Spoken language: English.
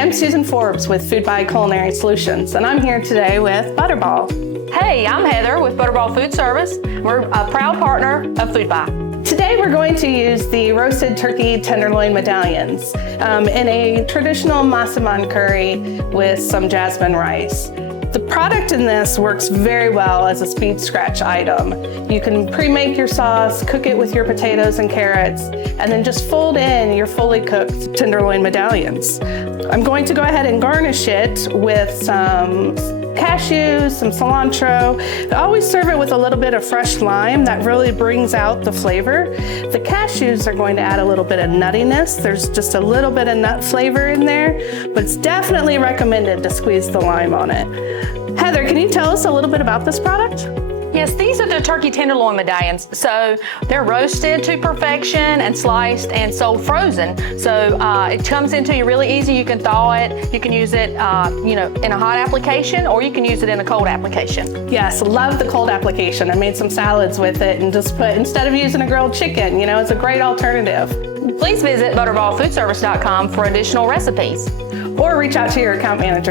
I'm Susan Forbes with Foodbuy Culinary Solutions, and I'm here today with Butterball. Hey, I'm Heather with Butterball Food Service. We're a proud partner of Foodbuy. Today we're going to use the roasted turkey tenderloin medallions in a traditional Massaman curry with some jasmine rice. The product in this works very well as a speed scratch item. You can pre-make your sauce, cook it with your potatoes and carrots, and then just fold in your fully cooked tenderloin medallions. I'm going to go ahead and garnish it with some cashews, some cilantro. I always serve it with a little bit of fresh lime. That really brings out the flavor. The cashews are going to add a little bit of nuttiness. There's just a little bit of nut flavor in there, but it's definitely recommended to squeeze the lime on it. Heather, can you tell us a little bit about this product? Yes, these are the turkey tenderloin medallions. So they're roasted to perfection and sliced and sold frozen. So it comes into you really easy. You can thaw it. You can use it, in a hot application, or you can use it in a cold application. Yes, love the cold application. I made some salads with it and just instead of using a grilled chicken, it's a great alternative. Please visit butterballfoodservice.com for additional recipes. Or reach out to your account manager